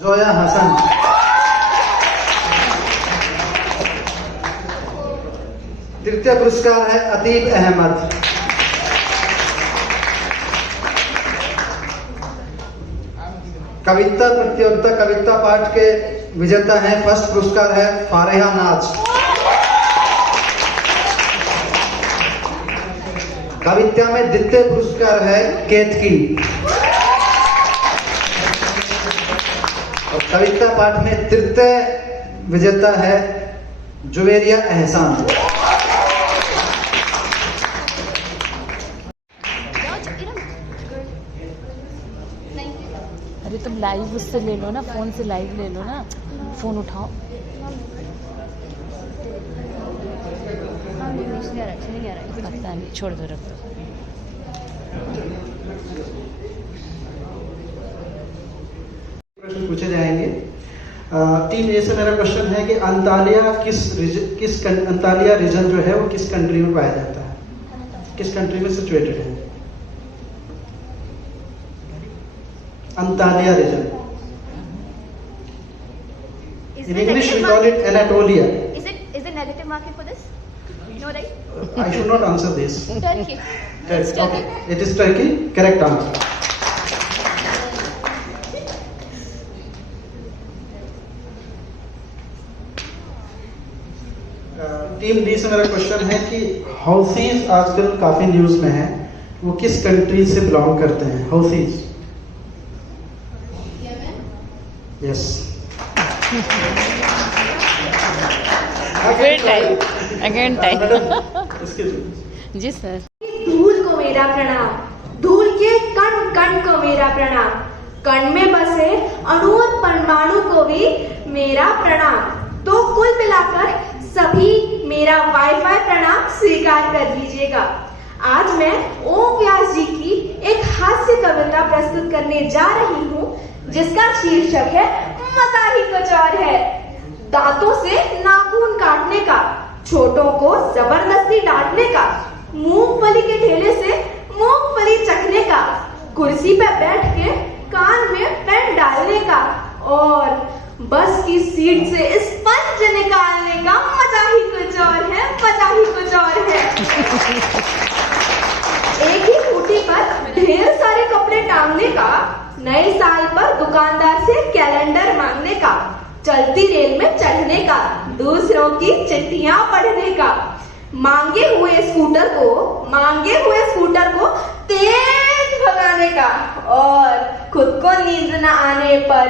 जोया हसन। तृतीय पुरस्कार है अतीब अहमद। कविता प्रतियोगिता कविता पाठ के विजेता हैं, फर्स्ट पुरस्कार है फारिहा नाज। कविता में द्वितीय पुरस्कार है केतकी। और कविता पाठ में तृतीय विजेता है जुवेरिया एहसान। अरे तुम लाइव उससे ले लो ना, फोन से लाइव ले लो ना, फोन उठाओ। पता नहीं, छोड़ दो, रख दो। प्रश्न पूछे जाएंगे। टीम ए से मेरा क्वेश्चन है कि अंतालिया रीजन जो है वो किस कंट्री में पाया जाता है, किस कंट्री में सिचुएटेड है? Antalya region. In English we call it Anatolia. Is it negative marking for this? No, right? I should not answer this. Turkey. Okay. It is Turkey. Correct answer. Team D से मेरा question है कि हौसीज आजकल काफी news में है, वो किस कंट्री से बिलोंग करते हैं? हौसीज। यस। Again time. जी सर। धूल को मेरा प्रणाम, धूल के कण कण को मेरा प्रणाम, कण में बसे अणु और परमाणु को भी मेरा प्रणाम। तो कुल मिलाकर सभी मेरा वाईफाई प्रणाम स्वीकार कर लीजिएगा। आज मैं ओम व्यास जी की एक हास्य कविता प्रस्तुत करने जा रही हूँ, जिसका शीर्षक है मजा ही कुछ और है। दांतों से नाखून काटने का, छोटों को जबरदस्ती डांटने का, मूंगफली के ठेले से मूंगफली चखने का, कुर्सी पर बैठ के कान में पेन डालने का, और बस की सीट से स्पंज निकालने का मजा ही कुछ और है, मजा ही कुछ और है। एक ही खूंटी पर ढेर सारे कपड़े टांगने का, नए साल पर दुकानदार से कैलेंडर मांगने का, चलती रेल में चढ़ने का, दूसरों की चिट्ठियां पढ़ने का, मांगे हुए स्कूटर को तेज भगाने का, और खुद को नींद न आने पर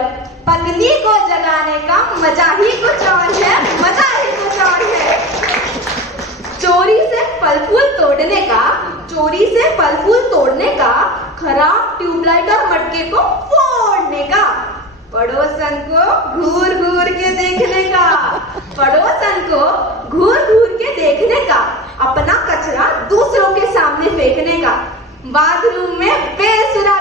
पत्नी को जगाने का मजा ही कुछ और है, मजा ही कुछ और है। चोरी से फल फूल तोड़ने का, खराब ट्यूबलाइट और मटके को फोड़ने का, पड़ोसन को घूर घूर के देखने का, अपना कचरा दूसरों के सामने फेंकने का, बाथरूम में बेसुरा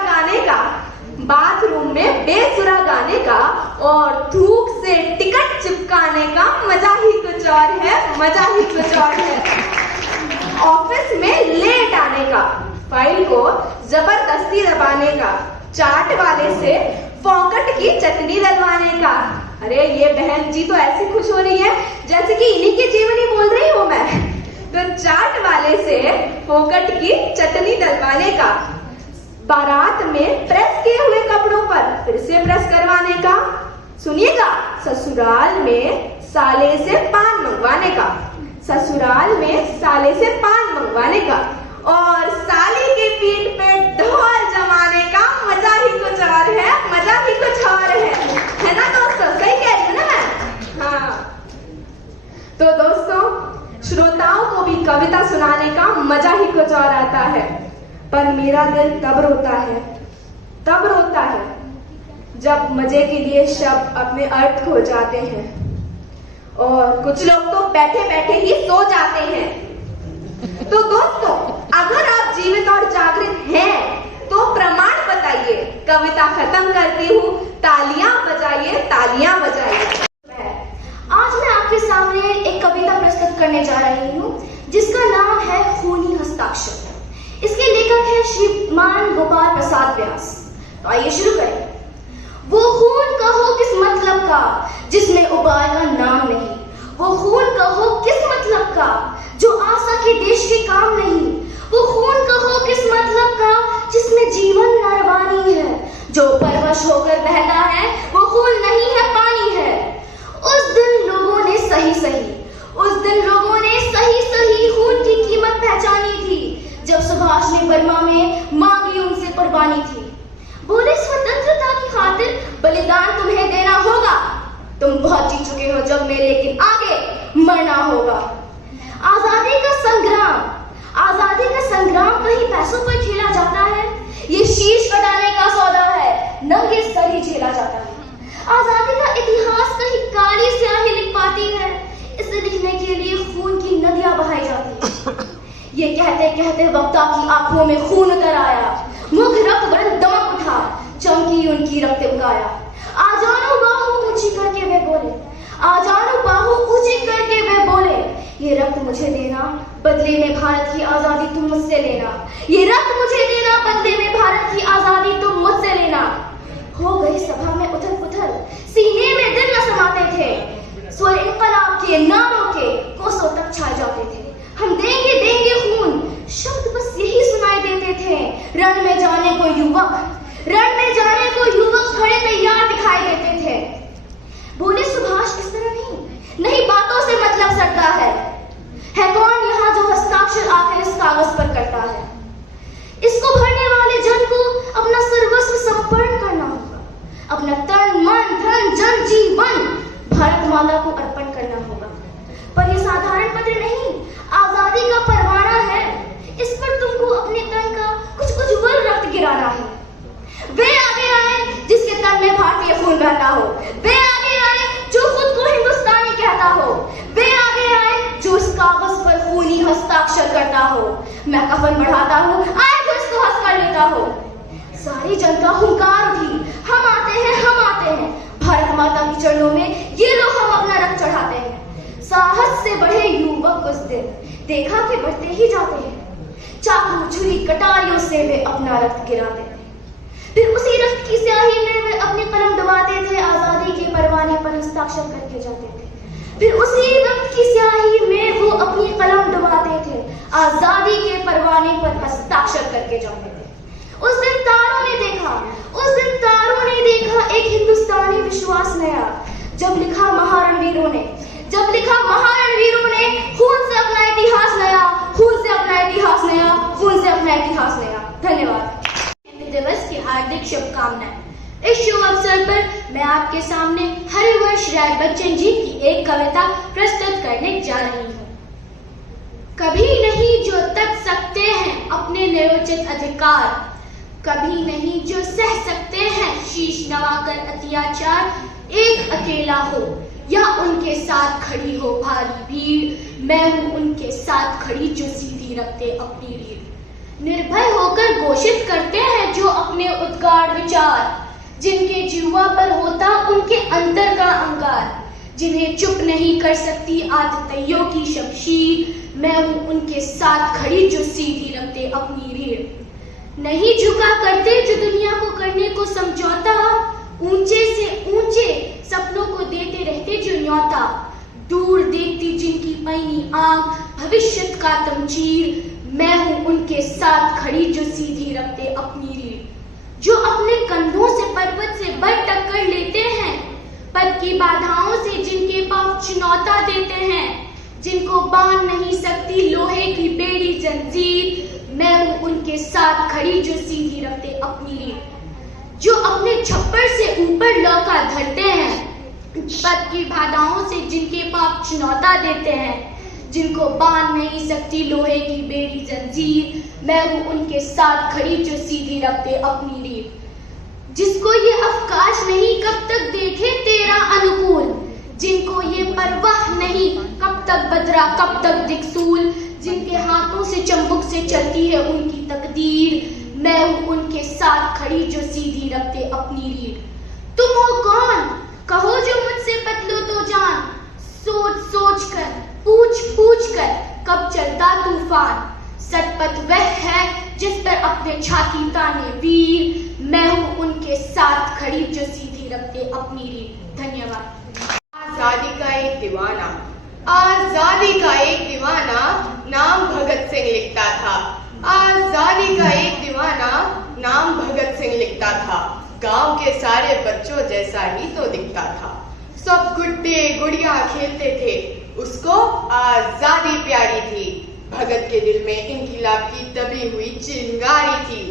गाने का, और थूक से टिकट चिपकाने का मजा ही कुछ और है, मजा ही कुछ और है। ऑफिस में लेट आने का, फाइल को जबरदस्ती दबाने का, चाट वाले से फोकट की चटनी डलवाने का। अरे ये बहन जी तो ऐसी खुश हो रही है जैसे कि इन्हीं की जीवनी बोल रही हूँ मैं। तो चाट वाले से फोकट की चटनी डलवाने का, बारात में प्रेस किए हुए कपड़ों पर फिर से प्रेस करवाने का, सुनिएगा, ससुराल में साले से पान मंगवाने का, और साली की पीठ पे ढोल जमाने का मजा ही कुछ और है, मजा ही कुछ और है ना दोस्तों? सही कह रही हूँ ना मैं? हाँ। तो दोस्तों, श्रोताओं को भी कविता सुनाने का मजा ही कुछ और आता है, पर मेरा दिल तब रोता है जब मजे के लिए शब्द अपने अर्थ खो जाते हैं, और कुछ लोग तो बैठे बैठे ही सो जाते हैं। तो दोस्तों, अगर आप जीवित और जागृत हैं तो प्रमाण बताइए। कविता खत्म करती हूँ, तालियां बजाइए, तालियां बजाइए। आज मैं आपके सामने एक कविता प्रस्तुत करने जा रही हूँ, जिसका नाम है खूनी हस्ताक्षर। इसके लेखक है श्रीमान गोपाल प्रसाद व्यास। तो आइए शुरू करें। वो खून कहो कि के देश के काम नहीं। वो खून कहो किस मतलब का जिसमें जीवन नरवानी है। जो परवश होकर बहता है वो खून नहीं है, पानी है। उस दिन लोगों ने सही सही खून की कीमत पहचानी थी, जब सुभाष ने बर्मा में मांगी उनसे कुर्बानी थी। बोले स्वतंत्रता की खातिर बलिदान तुम्हें देना होगा। तुम बहुत जी चुके हो जग में, लेकिन आगे मरना होगा। आजादी का संग्राम कहीं पैसों पर खेला जाता है। ये शीश कटाने का सौदा है, नंगे सर ही झेला जाता है। आजादी का इतिहास कहीं काली स्याही लिख पाती है। इसे लिखने के लिए खून की नदियां बहाई जाती है। ये कहते कहते वक्ता की आंखों में खून उतर आया। मुख रक्त वर्ण दमक उठा, चमकी उनकी रक्तम काया। आजानो बाहु ऊंची करके वे बोले, आजानो बाहु ऊंची करके वे बोले, ये रक्त मुझे देना, बदले में भारत की आजादी तुम मुझसे लेना। ये रक्त मुझे देना, बदले में भारत की आजादी तुम मुझसे लेना। हो गई सभा में उथल पुथल, सीने में दिल न समाते थे। स्वर इनकलाब के नारों के कोसों तक छा जाते थे। हम देंगे देंगे खून, शब्द बस यही सुनाई देते थे। रण में जाने को युवक खड़े तैयार दिखाई देते थे। बोले सुभाष इस तरह नहीं बातों से मतलब सटता है कौन यहाँ जो हस्ताक्षर आकर इस कागज पर करता है। इसको भरने वाले जन को अपना सर्वस्व समर्पण करना होगा। अपना तन मन धन जन जीवन भारत माता को अर्पण करना होगा। पर यह साधारण पत्र नहीं, आजादी का परवाना है। इस पर तुमको अपने तन का कुछ वल रक्त गिराना है। वे आगे आए जिसके तन में भारतीय खून बहता हो। वे आगे आए जो खुद को हिंदुस्तानी कहता हो। वे आगे आए जो इस कागज पर खूनी हस्ताक्षर करता हो। मैं कफन बढ़ाता हूँ, आए तो इसको हंस कर लेता हो। सारी जनता हुंकार उठी, हम आते हैं भारत माता के चरणों में, ये लो हम अपना रक्त चढ़ाते हैं। साहस से बढ़े युवक उस दिन देखा कि बढ़ते ही जाते हैं। चाकू छुरी कटारियों से वे अपना रक्त गिराते थे। फिर उसी रक्त की स्याही में वे अपनी कलम दबाते थे, आजादी के परवाने पर हस्ताक्षर करके जाते थे। फिर उसी रक्त की स्याही में वो अपनी कलम दबाते थे, आजादी के परवाने पर हस्ताक्षर करके जाते थे। उस दिन तारों ने देखा एक हिंदुस्तानी विश्वास नया। जब लिखा महारणवीरों ने खून से अपना इतिहास नया। धन्यवाद। हिंदी दिवस की हार्दिक शुभकामनाएं। इस शुभ अवसर पर मैं आपके सामने हरिवंश राय बच्चन जी की एक कविता प्रस्तुत करने जा रही हूँ। कभी नहीं जो तक सकते हैं अपने न्यायोचित अधिकार, कभी नहीं जो सह सकते हैं शीश नवाकर अत्याचार। एक अकेला हो या उनके साथ खड़ी हो भारी भीड़, मैं हूँ उनके साथ खड़ी जो सीधी रखते अपनी रीढ़। निर्भय होकर घोषित करते हैं जो अपने उद्गार विचार, जिनके जीवा पर होता उनके अंतर का अंगार। जिन्हें चुप नहीं कर सकती आदतैयों की शमशीर, मैं हूँ उनके साथ खड़ी जो सीधी रखते अपनी रीढ़। नहीं झुका करते जो दुनिया को करने को समझौता, ऊंचे से ऊंचे सपनों को देते रहते जो न्योता। दूर देखती जिनकी पैनी आंख भविष्य का तमचीर, मैं हूँ उनके साथ खड़ी जो सीधी रखते अपनी रीढ़। जो अपने कंधों से पर्वत से बढ़ टक्कर लेते हैं, पद की बाधाओं से जिनके पांव चुनौता देते हैं। जिनको बांध नहीं सकती लोहे की बेड़ी जंजीर, मैं हूँ उनके साथ खड़ी जो सीधी रखते अपनी रीढ़। जो अपने छप्पर से ऊपर लौका धरते हैं, पद की बाधाओं से जिनके पांव चुनौता देते हैं। जिनको बांध नहीं सकती लोहे की बेड़ी जंजीर, मैं हूँ उनके साथ खड़ी जो सीधी रखते अपनी रीढ़। जिसको ये अवकाश नहीं कब तक देखे तेरा अनुकूल, जिनको ये परवाह नहीं कब तक बदरा कब तक दिक्सूल। जिनके हाथों से चंबुक से चलती है उनकी तकदीर, मैं हूँ उनके साथ खड़ी जो सीधी रखते अपनी रीढ़। तुम हो कौन कहो जो मुझसे बदलो तो जान, सोच सोच कर पूछ पूछ कर कब चलता तूफान। सतपथ वह है जिस पर अपने छाती ताने वीर, मैं हूँ उनके साथ खड़ी जो सीधी रखते अपनी रीढ़। धन्यवाद। आजादी का एक दीवाना, आजादी का एक दीवाना नाम भगत सिंह लिखता था। आजादी का एक दीवाना नाम भगत सिंह लिखता था। गांव के सारे बच्चों जैसा ही तो दिखता था। सब गुड्डे गुड़िया खेलते थे, उसको आजादी प्यारी थी। भगत के दिल में इंकलाब की दबी हुई चिंगारी थी।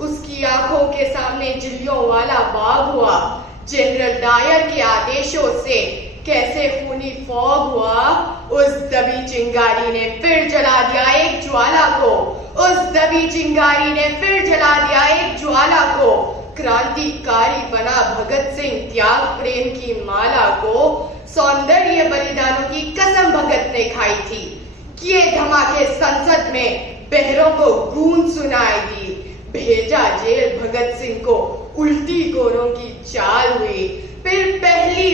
उसकी आंखों के सामने जिल्लियों वाला बाग हुआ। जनरल डायर के आदेशों से कैसे खूनी फौग हुआ। उस दबी चिंगारी ने फिर जला दिया एक ज्वाला को। उस दबी चिंगारी ने फिर जला दिया एक ज्वाला को। क्रांतिकारी बना भगत सिंह त्याग प्रेम की माला को। सौंदर्य बलिदानों की कसम भगत ने खाई थी। किए धमाके संसद में, बहरों को गूंज सुनाई दी। भेजा जेल भगत सिंह को, उल्टी गोरों की चाल हुई। फिर पहली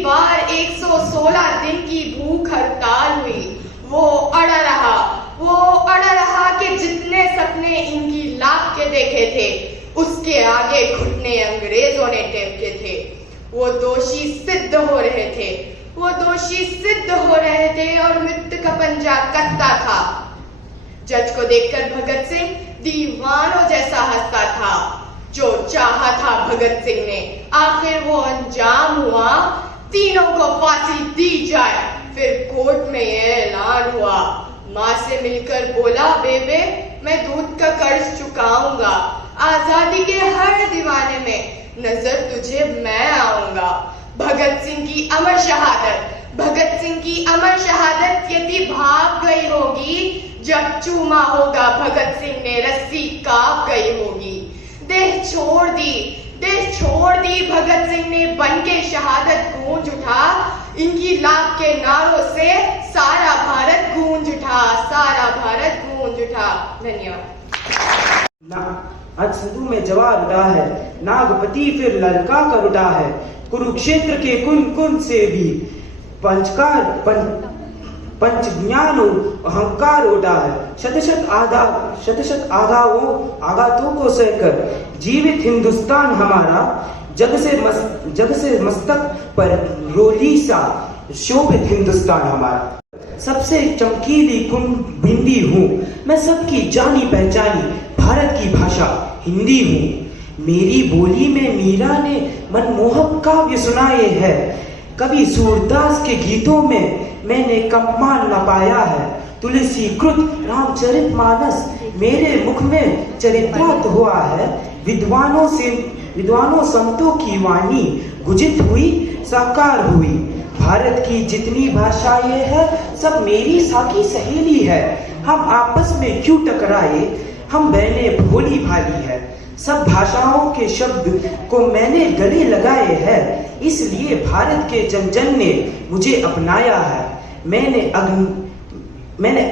बार 116 दिन की भूख हड़ताल हुई। वो अड़ा रहा कि जितने सपने इनकी लाख के देखे थे, उसके आगे घुटने अंग्रेजों ने टेके थे। वो दोषी सिद्ध हो रहे थे और मृत्यु का पंजा कसता था। जज को देखकर भगत सिंह दीवानों जैसा हंसता था। जो चाहा था भगत सिंह ने, आखिर वो अंजाम हुआ। तीनों को फांसी दी जाए। फिर कोर्ट में ये ऐलान हुआ। माँ से मिलकर बोला, बेबे मैं दूध का कर्ज चुकाऊंगा। आजादी के हर दीवाने में नजर तुझे मैं आऊंगा। भगत सिंह की अमर शहादत यदि भाग गई होगी। जब चूमा होगा भगत सिंह ने, रस्सी कांप गई होगी। देह छोड़ दी भगत सिंह ने, बन के शहादत गूंज उठा। इनकी लाभ के नारों से सारा भारत गूंज उठा। धन्यवाद। आज सिंधु में जवार उठा है, नागपति फिर ललका कर उठा है। कुरुक्षेत्र के कुन से भी पंच ज्ञान अहंकार उठा है। शत आघातों को सहकर जीवित हिंदुस्तान हमारा। जग से मस्तक पर रोली सा शोभित हिंदुस्तान हमारा। सबसे चमकीली भिंडी हूँ मैं, सबकी जानी पहचानी भारत की भाषा हिंदी हूँ। मेरी बोली में मीरा ने मनमोहक काव्य सुनाए हैं। कवि सूरदास के गीतों में मैंने कंपमान न पाया है। तुलसीकृत रामचरितमानस मेरे मुख में चरितार्थ हुआ है। विद्वानों संतों की वाणी गुजित हुई, साकार हुई। भारत की जितनी भाषाएं हैं सब मेरी साकी सहेली है। हम आपस में क्यों टकराए, हम बहनें भोली भाली है। सब भाषाओं के शब्द को मैंने गले लगाए हैं। इसलिए भारत के जन ने मुझे अपनाया है। मैंने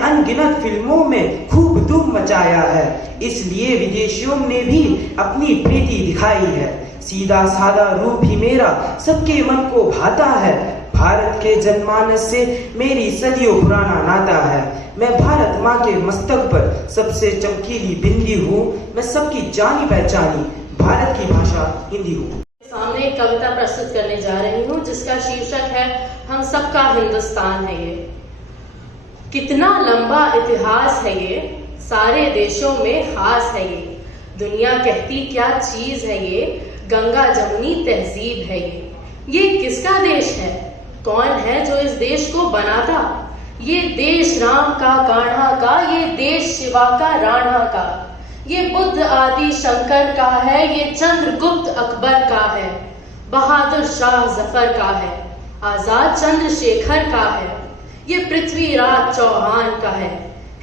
अनगिनत फिल्मों में खूब धूम मचाया है। इसलिए विदेशियों ने भी अपनी प्रीति दिखाई है। सीधा साधा रूप ही मेरा सबके मन को भाता है। भारत के जनमानस से मेरी सदियों पुराना नाता है। मैं भारत माँ के मस्तक पर सबसे चमकीली बिंदी हूँ। मैं सबकी जानी पहचानी भारत की भाषा हिंदी हूँ। सामने एक कविता प्रस्तुत करने जा रही हूँ जिसका शीर्षक है हम सबका हिंदुस्तान है ये। कितना लंबा इतिहास है ये, सारे देशों में खास है ये। दुनिया कहती क्या चीज है ये, गंगा जमुनी तहजीब है ये किसका देश है, कौन है जो इस देश को बनाता। ये देश राम का कान्हा का, ये देश शिवा का राणा का, ये बुद्ध आदि शंकर का है, ये चंद्रगुप्त अकबर का है, बहादुर शाह जफर का है, आजाद चंद्रशेखर का है, ये पृथ्वीराज चौहान का है,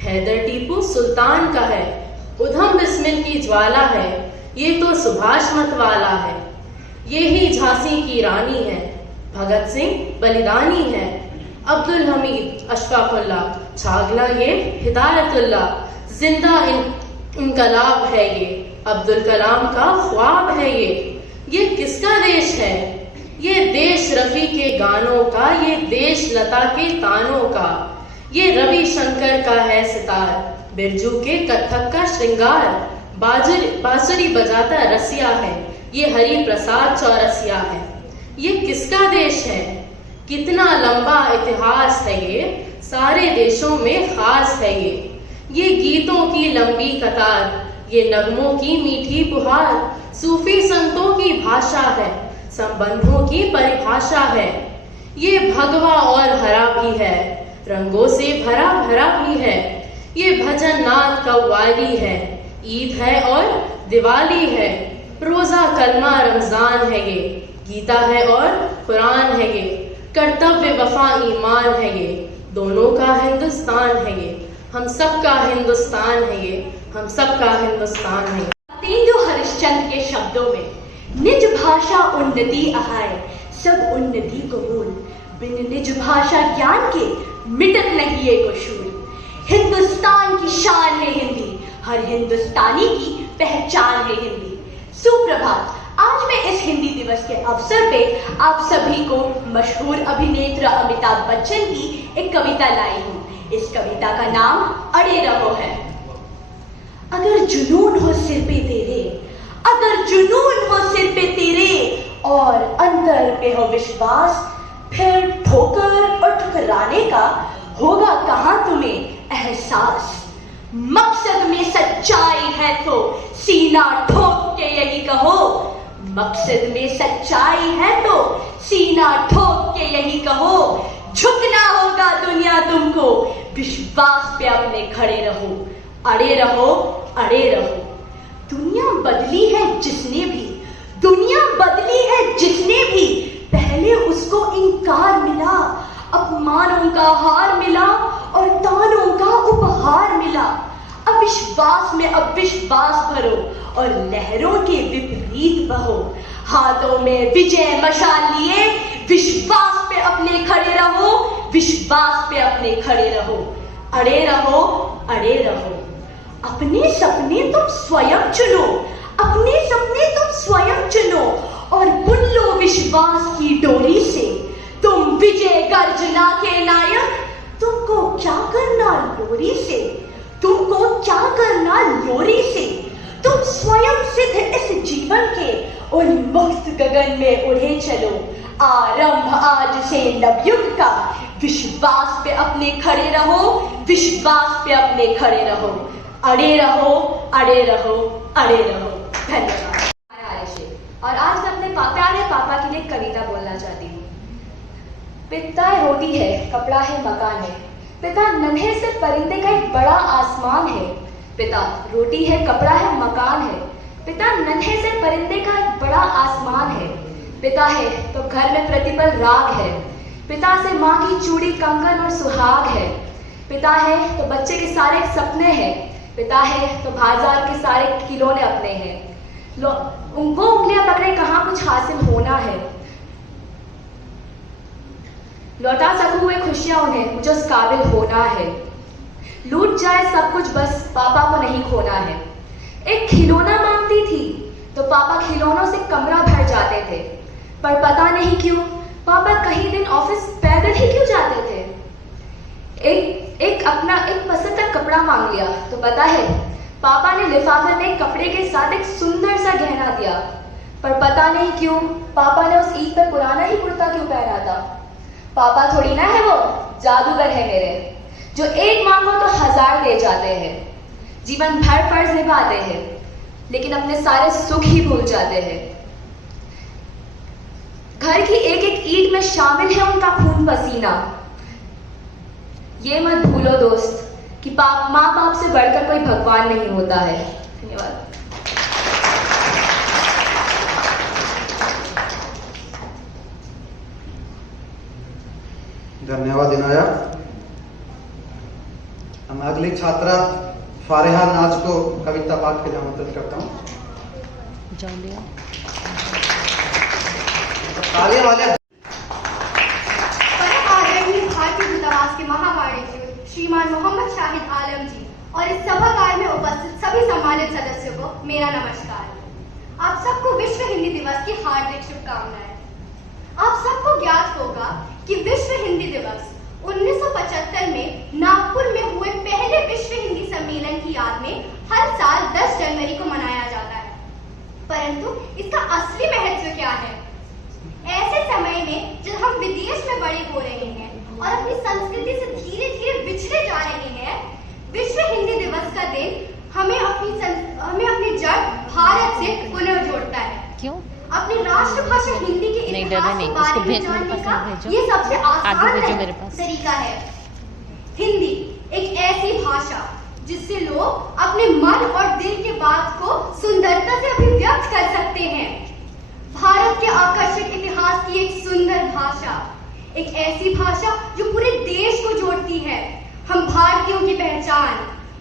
हैदर टीपू सुल्तान का है, उधम बिस्मिल की ज्वाला है, ये तो सुभाष मतवाला है, ये ही झांसी की रानी है, भगत सिंह बलिदानी है, अब्दुल हमीद अशफाकुल्ला छागला ये हिदायतुल्लाह, जिंदा इनकलाब है ये, अब्दुल कलाम का ख्वाब है ये किसका देश है, ये देश रफी के गानों का, ये देश लता के तानों का, ये रवि शंकर का है सितार, बिरजू के कथक का श्रृंगार, बांसुरी बजाता रसिया है, ये हरि प्रसाद चौरसिया है, ये किसका देश है, कितना लंबा इतिहास है ये, सारे देशों में खास है ये गीतों की लंबी कतार, ये नगमों की मीठी पुहार, सूफी संतों की भाषा है, संबंधों की परिभाषा है। ये भगवा और हरा भी है, रंगों से भरा भरा भी है। ये भजन नाद कव्वाली है, ईद है और दिवाली है। रोजा कलमा रमजान है ये, गीता है और कुरान है ये। कर्तव्य वफा ईमान है ये, दोनों का हिंदुस्तान है ये। हम सब का हिंदुस्तान है ये, हम सब का हिंदुस्तान है। तेंदु हरिश्चंद्र के शब्दों में, निज भाषा उन्नति आहाय, सब उन्नति को मूल, बिन निज भाषा ज्ञान के मिटत नहीं ये कुशूल। हिंदुस्तान की शान है हिंदी, हर हिंदुस्तानी की पहचान है हिंदी। सुप्रभात। आज मैं इस हिंदी दिवस के अवसर पे आप सभी को मशहूर अभिनेता अमिताभ बच्चन की एक कविता लाई हूँ। इस कविता का नाम अड़े रहो है। अगर जुनून हो सिर पे तेरे, अगर जुनून हो सिर पे तेरे, और अंदर पे हो विश्वास, फिर ठोकर और ठुकराने का होगा कहाँ तुम्हें एहसास। मकसद में सच्चाई है तो सीना ठोक के यही कहो, मकसद में सच्चाई है तो सीना ठोक के यही कहो। झुकना होगा दुनिया तुमको, विश्वास पे अपने खड़े रहो। अड़े रहो, अड़े रहो। दुनिया बदली है जिसने भी, दुनिया बदली है जिसने भी, पहले उसको इनकार मिला, अपमानों का हार मिला और तानों का उपहार मिला। अविश्वास में अब विश्वास भरो और लहरों के विपरीत बहो। हाथों में विजय मशाल लिए विश्वास पे अपने खड़े रहो, विश्वास पे अपने खड़े रहो। अड़े रहो, अड़े रहो। अपने सपने तुम स्वयं चुनो, अपने सपने तुम स्वयं चुनो और बुन लो विश्वास की डोरी से। तुम विजय गर्जना के नायक, तुमको क्या करना लोरी से, तुमको क्या करना लोरी से। तुम स्वयं सिद्ध इस जीवन के उन्मुक्त गगन में उड़े चलो। आरंभ आज से नवयुग का, विश्वास पे अपने खड़े रहो, विश्वास पे अपने खड़े रहो। अड़े रहो, अड़े रहो, अड़े रहो। धन्यवाद। और आज मैं अपने प्यारे पापा के लिए एक कविता बोलना चाहती हूँ। पिता रोटी है, कपड़ा है, मकान है। पिता नन्हे से परिंदे का एक बड़ा आसमान है। पिता रोटी है, कपड़ा है, मकान है। पिता नन्हे से परिंदे का एक बड़ा आसमान है। पिता है तो घर में प्रतिपल राग है। पिता से माँ की चूड़ी, कंगन और सुहाग है। पिता है तो बच्चे के सारे सपने हैं। पिता है तो बाजार के सारे खिलौने अपने हैं। उनको उंगलियां पकड़े कहाँ कुछ हासिल होना है। लौटा सकूं वे खुशियां उन्हें जो उस काबिल होना है। लूट जाए सब कुछ बस पापा को नहीं खोना है। एक खिलौना मांगती थी तो पापा खिलौनों से कमरा भर जाते थे, पर पता नहीं क्यों पापा कहीं दिन ऑफिस पैदल ही क्यों जाते थे। एक पसंद का कपड़ा मांग लिया तो पता है पापा ने लिफाफे में कपड़े के साथ एक सुंदर सा गहना दिया, पर पता नहीं क्यों पापा ने उस ईद पर पुराना ही कुर्ता क्यों पहना था। पापा थोड़ी ना है वो, जादूगर है मेरे, जो एक मांगो तो 1000 दे जाते हैं। जीवन भर फर्ज निभाते हैं लेकिन अपने सारे सुख ही भूल जाते हैं। घर की एक एक ईंट में शामिल है उनका खून पसीना। ये मत भूलो दोस्त कि माँ बाप से बढ़कर कोई भगवान नहीं होता है। धन्यवाद। धन्यवाद इनाया। हम अगली छात्रा फारिहा नाज को कविता पाठ के लिए आमंत्रित करता हूँ। तालियां वाले भारतीय दूतावास के महावाणिज्य श्रीमान मोहम्मद शाहिद आलम जी और इस सभागार में उपस्थित सभी सम्मानित सदस्यों को मेरा नमस्कार। आप सबको विश्व हिंदी दिवस की हार्दिक शुभकामनाएं। आप सबको ज्ञात होगा कि विश्व हिंदी दिवस 1975 में नागपुर में हुए पहले विश्व हिंदी सम्मेलन की याद में हर साल 10 जनवरी को मनाया जाता है। परंतु इसका असली महत्व क्या है? ऐसे समय में जब हम विदेश में बड़े हो रहे हैं और अपनी संस्कृति से धीरे धीरे विश्व हिंदी दिवस का दिन हमें अपनी जड़ भारत से पुनः जोड़ता है। क्यों? अपनी राष्ट्रभाषा हिंदी के नहीं, इतिहास डरो के नहीं, बारे उसको में भेज, जानने मेरे का पास भेजो। ये सबसे आगे आसान भेजो मेरे पास। तरीका है। हिंदी एक ऐसी भाषा जिससे लोग अपने मन और दिल के बात को सुंदरता से अभिव्यक्त कर सकते हैं। भारत के आकर्षक इतिहास की एक सुंदर भाषा, एक ऐसी भाषा जो पूरे देश को जोड़ती है। हम भारतीयों की पहचान,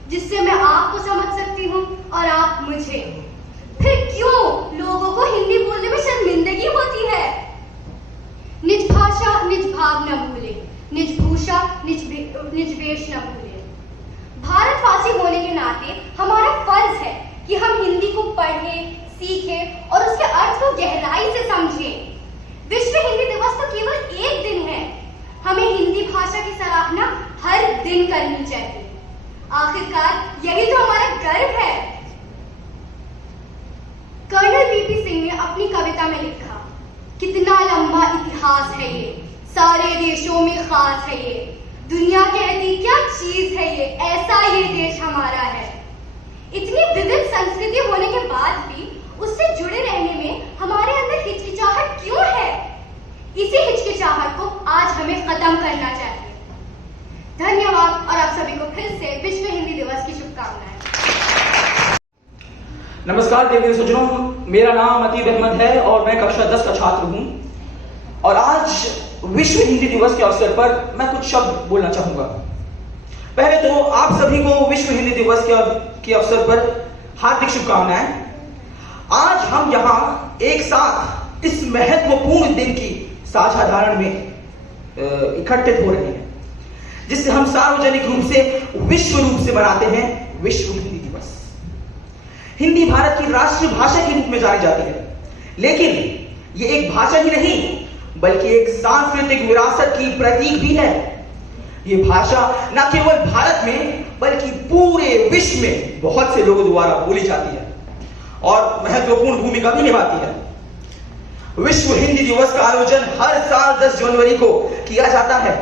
जिससे मैं आपको समझ सकती हूँ और आप मुझे। फिर क्यों लोगों को हिंदी बोलने में शर्मिंदगी होती है? निज भाषा निज भाव न भूले, निज भूषा निज वेश न भूले। भारतवासी होने के नाते हमारा फर्ज है कि हम हिंदी को पढ़ें, सीखें और उसके अर्थ को गहराई से समझें। विश्व हिंदी दिवस तो केवल एक दिन है, हमें हिंदी भाषा की सराहना हर दिन करनी चाहिए। आखिरकार यही तो हमारा गर्व है। कर्नल वीपी सिंह ने अपनी कविता में लिखा, कितना लंबा इतिहास है ये, सारे देशों में खास है ये, दुनिया कहती क्या चीज है ये, ऐसा ये देश हमारा है। इतनी विविध संस्कृति होने के बाद भी उससे जुड़े रहने में हमारे अंदर हिचकिचाहट क्यों है? इसी हिचकिचाहट को आज हमें खत्म करना चाहिए। धन्यवाद और आप सभी को फिर से विश्व हिंदी दिवस की शुभकामनाएं। नमस्कार प्रिय सज्जनों, मेरा नाम अतीब अहमद है और मैं कक्षा 10 का छात्र हूं। और आज विश्व हिंदी दिवस के अवसर पर मैं कुछ शब्द बोलना चाहूंगा। पहले तो आप सभी को विश्व हिंदी दिवस के अवसर पर हार्दिक शुभकामनाएं। आज हम यहाँ एक साथ इस महत्वपूर्ण दिन की साझाधारण में इकट्ठित हो रहे हैं, जिससे हम सार्वजनिक रूप से विश्व रूप से मनाते हैं विश्व हिंदी दिवस। हिंदी भारत की राष्ट्रीय भाषा के रूप में जानी जाती है, लेकिन ये एक भाषा ही नहीं बल्कि एक सांस्कृतिक विरासत की प्रतीक भी है। ये भाषा न केवल भारत में बल्कि पूरे विश्व में बहुत से लोगों द्वारा बोली जाती है और महत्वपूर्ण भूमिका भी निभाती है। विश्व हिंदी दिवस का आयोजन हर साल 10 जनवरी को किया जाता है,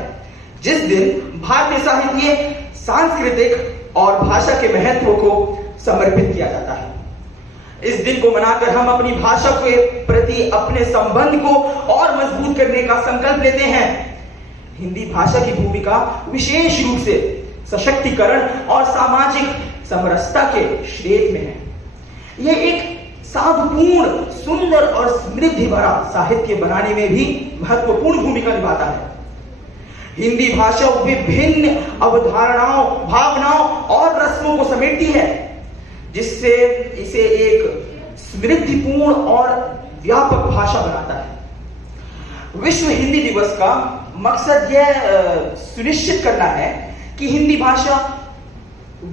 जिस दिन भारतीय साहित्य, सांस्कृतिक और भाषा के महत्व को समर्पित किया जाता है। इस दिन को मनाकर हम अपनी भाषा के प्रति अपने संबंध को और मजबूत करने का संकल्प लेते हैं। हिंदी भाषा की भूमिका विशेष रूप से सशक्तिकरण और सामाजिक समरसता के क्षेत्र में है। यह एक साधुपूर्ण, सुंदर और समृद्धि भरा साहित्य बनाने में भी महत्वपूर्ण भूमिका निभाता है। हिंदी भाषा विभिन्न अवधारणाओं, भावनाओं और रस्मों को समेटती है, जिससे इसे एक समृद्धिपूर्ण और व्यापक भाषा बनाता है। विश्व हिंदी दिवस का मकसद यह सुनिश्चित करना है कि हिंदी भाषा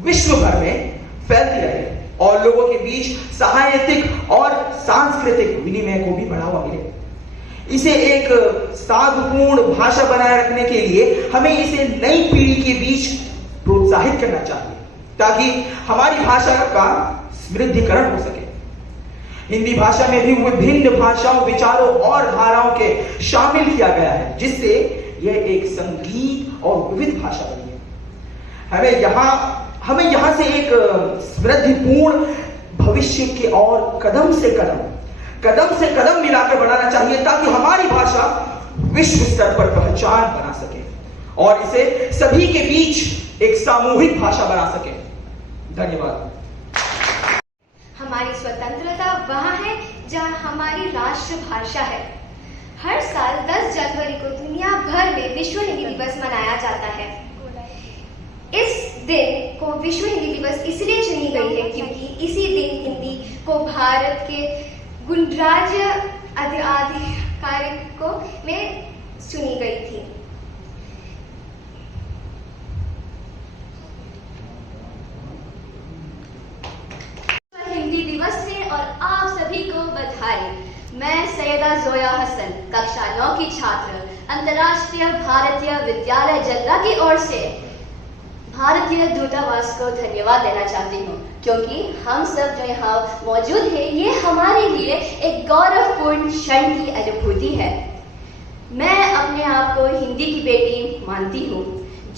विश्व भर में फैलती रहे और लोगों के बीच साहित्यिक और सांस्कृतिक विनिमय को भी बढ़ावा मिले। इसे एक साधुपूर्ण भाषा बनाए रखने के लिए हमें इसे नई पीढ़ी के बीच प्रोत्साहित करना चाहिए, ताकि हमारी भाषा का समृद्धिकरण हो सके। हिंदी भाषा में भी विभिन्न भाषाओं, विचारों और धाराओं के शामिल किया गया है, जिससे यह एक संगीत और विविध भाषा बनी है। हमें यहाँ से एक समृद्धिपूर्ण भविष्य के और कदम से कदम मिलाकर बढ़ाना चाहिए, ताकि हमारी भाषा विश्व स्तर पर पहचान बना सके और इसे सभी के बीच एक सामूहिक भाषा बना सके। धन्यवाद। हमारी स्वतंत्रता वहाँ है जहाँ हमारी राष्ट्रभाषा है। हर साल 10 जनवरी को दुनिया भर में विश्व हिंदी दिवस मनाया जाता है। इस दिन को विश्व हिंदी दिवस इसलिए चुनी गई है क्योंकि इसी दिन हिंदी को भारत के गणराज्य आधिकारिकों में चुनी गई थी। हिंदी दिवस से और आप सभी को बधाई। मैं सैयदा जोया हसन, कक्षा 9 की छात्र, अंतर्राष्ट्रीय भारतीय विद्यालय जल्ला की ओर से भारतीय दूतावास को धन्यवाद देना चाहती हूँ, क्योंकि हम सब जो यहाँ मौजूद हैं, ये हमारे लिए एक गौरवपूर्ण क्षण की अनुभूति है। मैं अपने आप को हिंदी की बेटी मानती हूँ,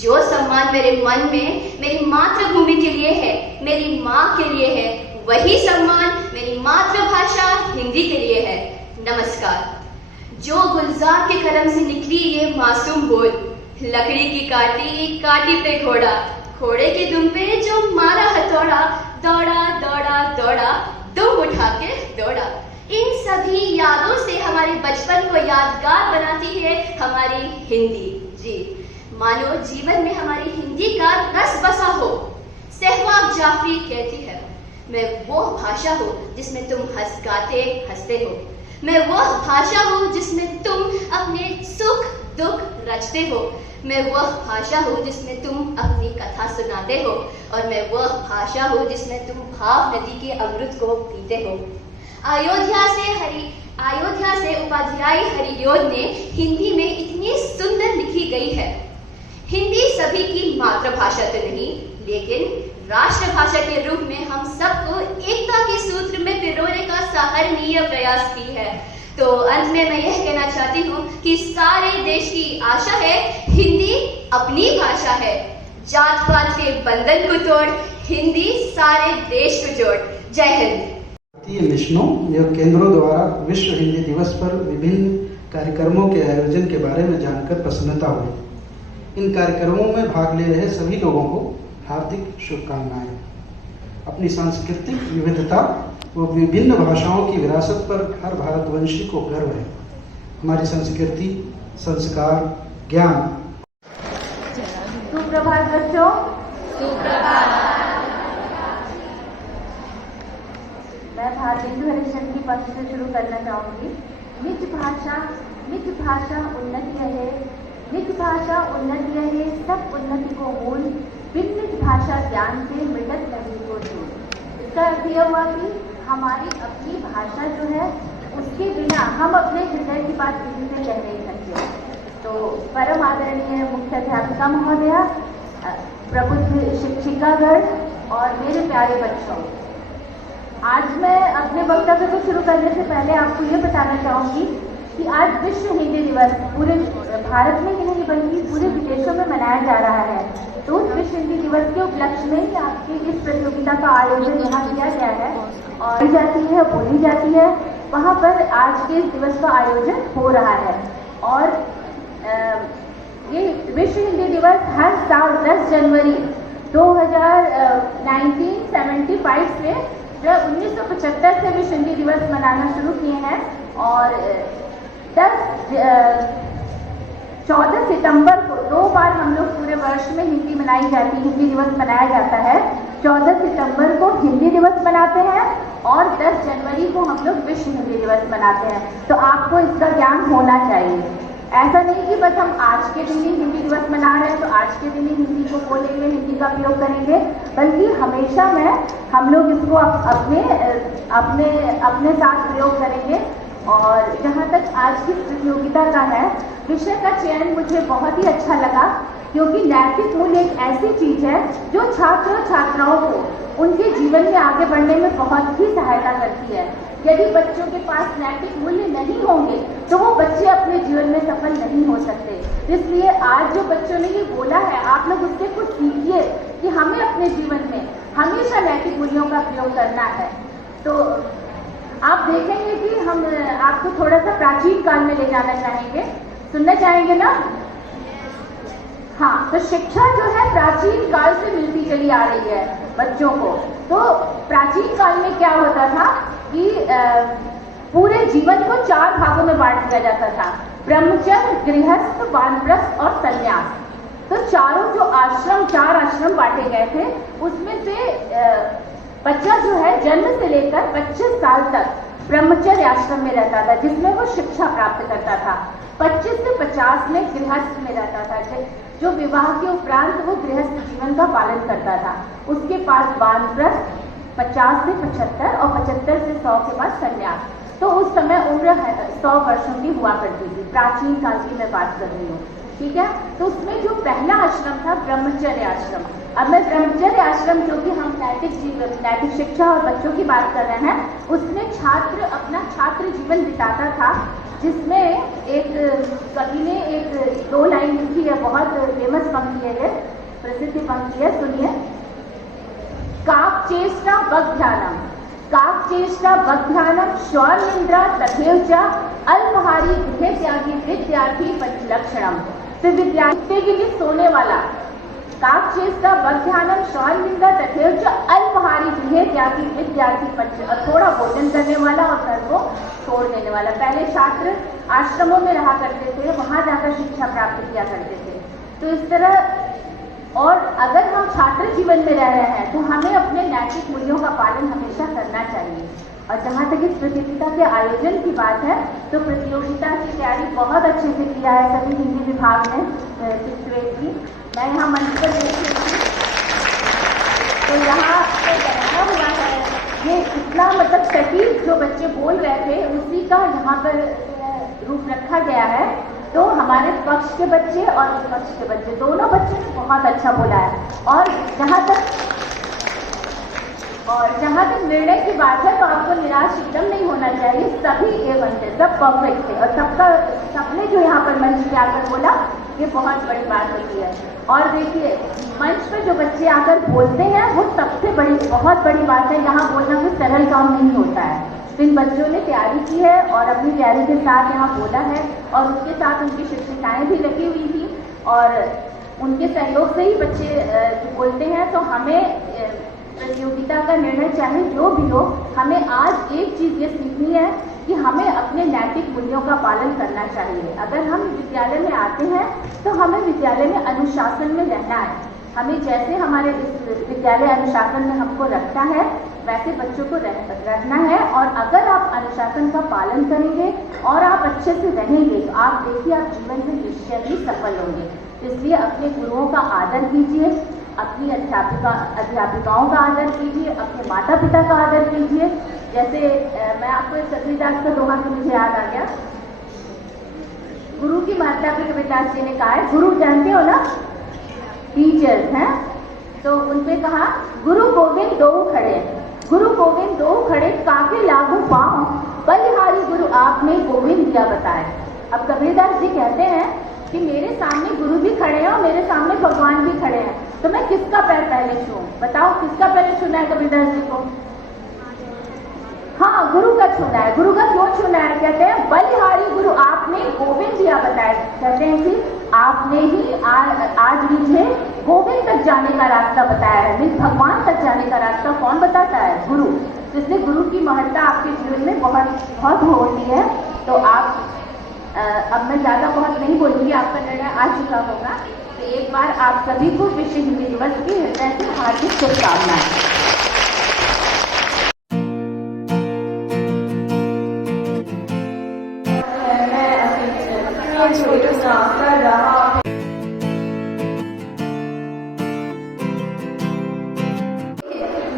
जो सम्मान मेरे मन में मेरी मातृभूमि के लिए है, मेरी माँ के लिए है, वही सम्मान मेरी मातृभाषा हिंदी के लिए है। नमस्कार। जो गुलजार के कलम से निकली ये मासूम बोल, लकड़ी की काटी, काटी पे घोड़ा, घोड़े के दुम पे जो मारा हथौड़ा, दौड़ा दौड़ा दौड़ा, दुम उठा के दौड़ा। इन सभी यादों से हमारे बचपन को यादगार बनाती है हमारी हिंदी। जी, मानो जीवन में हमारी हिंदी का रस बसा हो। सहवाग जाफरी कहती है, मैं वो भाषा हूँ जिसमें तुम हंस गाते हंसते हो, मैं वह भाषा हूँ जिसमें तुम अपने सुख दुख रचते हो, मैं वह भाषा हूँ जिसमें तुम अपनी कथा सुनाते हो, और मैं वह भाषा हूँ जिसमें तुम भाव नदी के अमृत को पीते हो। अयोध्या से उपाध्याय हरियोध ने हिंदी में इतनी सुंदर लिखी गई है। हिंदी सभी की मातृभाषा तो नहीं, लेकिन राष्ट्रभाषा के रूप में हम सबको एकता के सूत्र में पिरोने का सराहनीय प्रयास की है। तो अंत में मैं यह कहना चाहती हूँ कि सारे देश की आशा है, हिंदी अपनी भाषा है। जात पात के बंधन को तोड़, हिंदी सारे देश को जोड़। जय हिंद। भारतीय मिशनों या केंद्रों द्वारा विश्व हिंदी दिवस पर विभिन्न कार्यक्रमों के आयोजन के बारे में जानकर प्रसन्नता हुई। इन कार्यक्रमों में भाग ले रहे सभी लोगों को हार्दिक शुभकामनाएं। अपनी सांस्कृतिक विविधता व विभिन्न भाषाओं की विरासत पर हर भारतवंशी को गर्व है। हमारी संस्कृति, संस्कार, ज्ञान। सुप्रभात बच्चों। मैं भारतेंदु हरिश्चंद्र की पंक्ति से शुरू करना चाहूँगी। निज भाषा उन्नति है, निज भाषा उन्नति है, सब उन्नति को मूल, बिन निज भाषा ज्ञान से मिटत नहीं को दूर। इसका अर्थ यह हुआ कि हमारी अपनी भाषा जो है उसके बिना हम अपने हृदय की बात किसी से कह नहीं सकते। तो परम आदरणीय मुख्याध्यापिका महोदया, प्रबुद्ध शिक्षिकागण और मेरे प्यारे बच्चों, आज मैं अपने वक्तव्य को शुरू करने से पहले आपको ये बताना चाहूँगी कि आज विश्व हिंदी दिवस पूरे भारत में ही नहीं बल्कि पूरे विदेशों में मनाया जा रहा है। तो उस विश्व हिंदी दिवस के उपलक्ष्य में ही आपकी इस प्रतियोगिता का आयोजन यहाँ किया गया है और बोली जाती है वहाँ पर आज के इस दिवस का आयोजन हो रहा है। और ये विश्व हिंदी दिवस हर साल 10 जनवरी 1975 से जो 1975 से विश्व हिंदी दिवस मनाना शुरू किए हैं और 14 सितंबर को 2 बार हम लोग पूरे वर्ष में हिंदी मनाई जाती है, हिंदी दिवस मनाया जाता है। 14 सितंबर को हिंदी दिवस मनाते हैं और 10 जनवरी को हम लोग विश्व हिंदी दिवस मनाते हैं। तो आपको इसका ज्ञान होना चाहिए। ऐसा नहीं कि बस हम आज के दिन ही हिंदी दिवस मना रहे हैं तो आज के दिन ही हिंदी को बोलेंगे, हिंदी का प्रयोग करेंगे, बल्कि हमेशा में हम लोग इसको अपने साथ प्रयोग करेंगे। और जहाँ तक आज की प्रतियोगिता का है, विषय का चयन मुझे बहुत ही अच्छा लगा क्योंकि नैतिक मूल्य एक ऐसी चीज है जो छात्र और छात्राओं को उनके जीवन में आगे बढ़ने में बहुत ही सहायता करती है। यदि बच्चों के पास नैतिक मूल्य नहीं होंगे तो वो बच्चे अपने जीवन में सफल नहीं हो सकते। इसलिए आज जो बच्चों ने ये बोला है, आप लोग उससे कुछ सीखिए कि हमें अपने जीवन में हमेशा नैतिक मूल्यों का प्रयोग करना है। तो आप देखेंगे कि हम आपको थोड़ा सा प्राचीन काल में ले जाना चाहेंगे। सुनना चाहेंगे ना? हाँ, तो शिक्षा जो है प्राचीन काल से मिलती चली आ रही है बच्चों को। तो प्राचीन काल में क्या होता था कि पूरे जीवन को 4 भागों में बांट दिया जाता था: ब्रह्मचर्य, गृहस्थ, वानप्रस्थ और सन्यास। तो चार आश्रम बांटे गए थे। उसमें से बच्चा जो है जन्म से लेकर 25 साल तक ब्रह्मचर्य आश्रम में रहता था जिसमें वो शिक्षा प्राप्त करता था। 25 से 50 में गृहस्थ में रहता था, जो विवाह के उपरांत वो गृहस्थ जीवन का पालन करता था। उसके पास वानप्रस्थ 50 से 75 और 75 से 100 के बाद सन्यास। तो उस समय उम्र 100 वर्षों की हुआ करती थी। प्राचीन काल की मैं बात कर रही हूँ, ठीक है। तो उसमें जो पहला आश्रम था ब्रह्मचर्य आश्रम। अब मैं ब्रह्मचर्य आश्रम, जो कि हम नैतिक शिक्षा और बच्चों की बात कर रहे हैं, उसमें छात्र अपना छात्र जीवन बिताता था। जिसमें एक कवि ने एक 2 लाइन लिखी है, बहुत फेमस पंक्ति है, प्रसिद्ध पंक्ति है, सुनिए। काकचेष्टा बध्यानम, काकचेष्टा बध्यानम श्वानिंद्रा तथैव च अल्पहारी गृह त्यागी विद्यार्थी पंचलक्षणम। फिर विद्यार्थी के लिए सोने वाला, काकचेष्टा बध्यानम श्वानिंद्रा तथैव च अल्पहारी गृह त्यागी विद्यार्थी पंच, और थोड़ा भोजन करने वाला और घर को छोड़ देने वाला। पहले छात्र आश्रमों में रहा करते थे, वहां जाकर शिक्षा प्राप्त किया करते थे। तो इस तरह, और अगर हम छात्र जीवन में रह रहे हैं तो हमें अपने नैतिक मूल्यों का पालन हमेशा करना चाहिए। और जहाँ तक इस प्रतियोगिता के आयोजन की बात है, तो प्रतियोगिता की तैयारी बहुत अच्छे से किया है सभी हिंदी विभाग ने 6th grade की। मैं यहाँ मंच पर देखी थी, तो यहाँ पे बनाया हुआ है, ये इतना मतलब सटीक जो बच्चे बोल रहे थे उसी का यहाँ पर रूप रखा गया है। तो हमारे पक्ष के बच्चे और विपक्ष के बच्चे, दोनों बच्चों ने बहुत अच्छा बोला है। और जहाँ तक निर्णय की बात है, तो आपको निराश एकदम नहीं होना चाहिए। सभी A1 थे, सब परफेक्ट थे, और सबने जो यहाँ पर मंच पे आकर बोला, ये बहुत बड़ी बात होती है। और देखिए, मंच पर जो बच्चे आकर बोलते हैं वो सबसे बड़ी, बहुत बड़ी बात है। यहाँ बोलना कोई सरल काम नहीं होता है। इन बच्चों ने तैयारी की है और अपनी तैयारी के साथ यहाँ बोला है, और उसके साथ उनकी शिक्षिकाएं भी लगी हुई थी, और उनके सहयोग से ही बच्चे बोलते हैं। तो हमें प्रतियोगिता का निर्णय चाहे जो भी हो, हमें आज एक चीज़ ये सीखनी है कि हमें अपने नैतिक मूल्यों का पालन करना चाहिए। अगर हम विद्यालय में आते हैं तो हमें विद्यालय में अनुशासन में रहना है। हमें जैसे हमारे विद्यालय अनुशासन में हमको रखता है, वैसे बच्चों को रहना है। और अगर आप अनुशासन का पालन करेंगे और आप अच्छे से रहेंगे, तो आप देखिए आप जीवन में निश्चय ही सफल होंगे। इसलिए अपने गुरुओं का आदर कीजिए, अपनी अध्यापिकाओं का आदर कीजिए, अपने माता पिता का आदर कीजिए। जैसे मैं आपको एक कबीरदास का दोहा से मुझे याद आ गया। गुरु की माता पे कबीरदास जी ने कहा है, गुरु जानते हो ना, टीचर्स हैं, तो उनपे कहा, गुरु गोविंद दो खड़े, गुरु गोविंद दो खड़े, काके लागू पाँव, बलिहारी गुरु आपने गोविंद दिया बताए। अब कबीरदास जी कहते हैं कि मेरे सामने गुरु भी खड़े हैं और मेरे सामने भगवान भी खड़े हैं, तो मैं किसका पैर पहले छूऊं? बताओ, किसका पहले छूना है कबीरदास जी को? हाँ, गुरु का छूना है। गुरु का क्यों छूना है? कहते हैं बलिहारी गुरु आपने गोविंद दिया बताए। कहते हैं कि आपने ही आज मुझे गोविंद तक जाने का रास्ता बताया है। मीन्स भगवान तक जाने का रास्ता कौन बताता है? गुरु। इसलिए गुरु की महत्ता आपके जीवन में बहुत बहुत होती है। तो आप अब मैं ज्यादा बहुत नहीं बोलूंगी, आपका निर्णय आ चुका होगा। तो एक बार आप सभी को विश्व हिंदी दिवस की हृदय से हार्दिक शुभकामनाएं।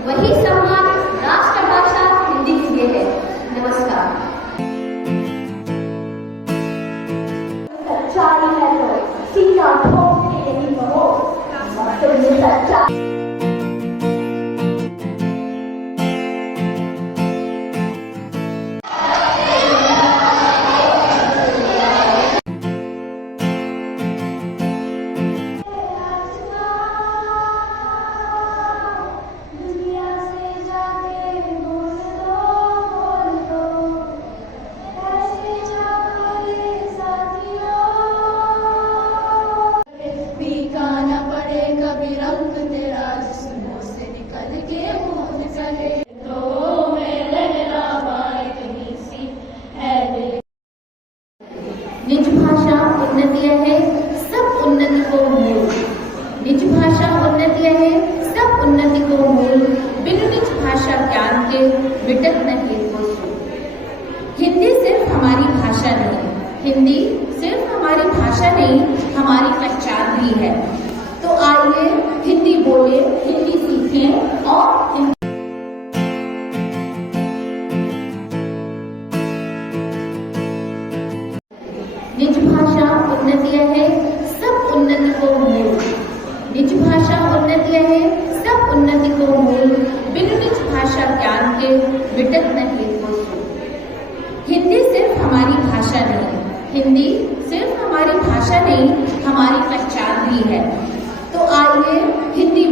वही सम्मान राष्ट्रभाषा हिंदी के लिए है। नमस्कार। सच्चाई है तो सीना ठोक के नहीं कहो, मतलब ये सच्चाई। निज भाषा उन्नति है, सब उन्नति को मूल। निज भाषा उन्नति है, सब उन्नति को मूल। बिनु निज भाषा ज्ञान के विटत नहीं को सूल। हिंदी सिर्फ हमारी भाषा नहीं, हिंदी सिर्फ हमारी भाषा नहीं, हमारी पहचान भी है। तो आइए हिंदी बोले, हिंदी सीखें और हिंदी निज भाषा उन्नति है, सब उन्नति को मूल। निज भाषा उन्नति है, सब उन्नति को मूल। बिनु निज भाषा ज्ञान के विटत नहीं को सूल। हिंदी सिर्फ हमारी भाषा भाषा नहीं, हिंदी सिर्फ हमारी भाषा नहीं, हमारी पहचान भी है। तो आइए हिंदी